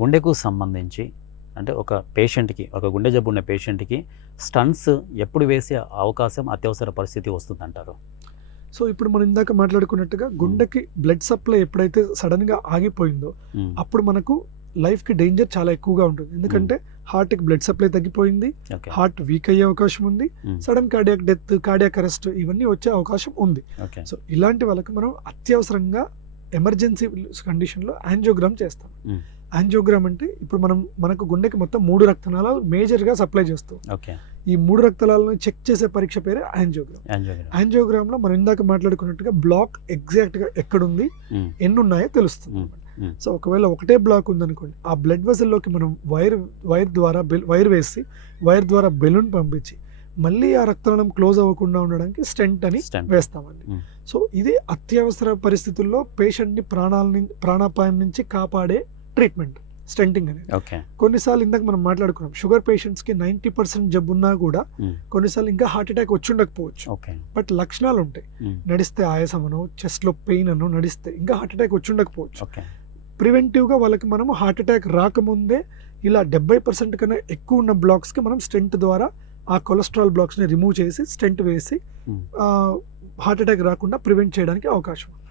గుండెకు సంబంధించి అంటే ఒక పేషెంట్కి, ఒక గుండె జబ్బు ఉన్న పేషెంట్కి స్టంట్స్ ఎప్పుడు వేసే అవకాశం, అత్యవసర పరిస్థితి వస్తుందంటారు? సో ఇప్పుడు మనం ఇందాక మాట్లాడుకున్నట్టుగా గుండెకి బ్లడ్ సప్లై ఎప్పుడైతే సడన్గా ఆగిపోయిందో అప్పుడు మనకు లైఫ్కి డేంజర్ చాలా ఎక్కువగా ఉంటుంది. ఎందుకంటే హార్ట్కి బ్లడ్ సప్లై తగ్గిపోయింది, హార్ట్ వీక్ అయ్యే అవకాశం ఉంది, sudden cardiac death, cardiac arrest ఇవన్నీ వచ్చే అవకాశం ఉంది. సో ఇలాంటి వాళ్ళకి మనం అత్యవసరంగా ఎమర్జెన్సీ కండిషన్లో యాంజియోగ్రామ్ చేస్తాం. యాంజియోగ్రామ్ అంటే ఇప్పుడు మనకు గుండెకి మొత్తం 3 రక్తనాళాలు మేజర్గా సప్లై చేస్తాం. ఈ 3 రక్తనాళాలను చెక్ చేసే పరీక్ష పేరే యాంజియోగ్రామ్. యాంజియోగ్రామ్లో మనం ఇందాక మాట్లాడుకున్నట్టుగా బ్లాక్ ఎగ్జాక్ట్గా ఎక్కడుంది, ఎన్ని ఉన్నాయో తెలుస్తుంది. సో ఒకవేళ ఒకటే బ్లాక్ ఉందనుకోండి, ఆ బ్లడ్ వెసల్లోకి మనం వైర్ వేసి వైర్ ద్వారా బెలూన్ పంపించి మళ్ళీ ఆ రక్తనాళం క్లోజ్ అవ్వకుండా ఉండడానికి స్టెంట్ అని వేస్తామండి. సో ఇది అత్యవసర పరిస్థితుల్లో పేషెంట్ని ప్రాణాపాయం నుంచి కాపాడే ట్రీట్మెంట్ స్టెంటింగ్ అనేది. కొన్నిసార్లు ఇందాక మనం మాట్లాడుకున్నాం, షుగర్ పేషెంట్స్కి 90% జబ్బున్నా కూడా కొన్నిసార్లు ఇంకా హార్ట్ అటాక్ వచ్చి ఉండకపోవచ్చు. బట్ లక్షణాలు ఉంటాయి, నడిస్తే ఆయాసమనో, చెస్ట్లో పెయిన్ అనో, నడిస్తే ఇంకా హార్ట్ అటాక్ వచ్చి ఉండకపోవచ్చు. ప్రివెంటివ్గా వాళ్ళకి మనము హార్ట్ అటాక్ రాకముందే ఇలా 70% కన్నా ఎక్కువ ఉన్న బ్లాక్స్కి మనం స్టెంట్ ద్వారా ఆ కొలెస్ట్రాల్ బ్లాక్స్ని రిమూవ్ చేసి స్టెంట్ వేసి హార్ట్ అటాక్ రాకుండా ప్రివెంట్ చేయడానికి అవకాశం ఉంది.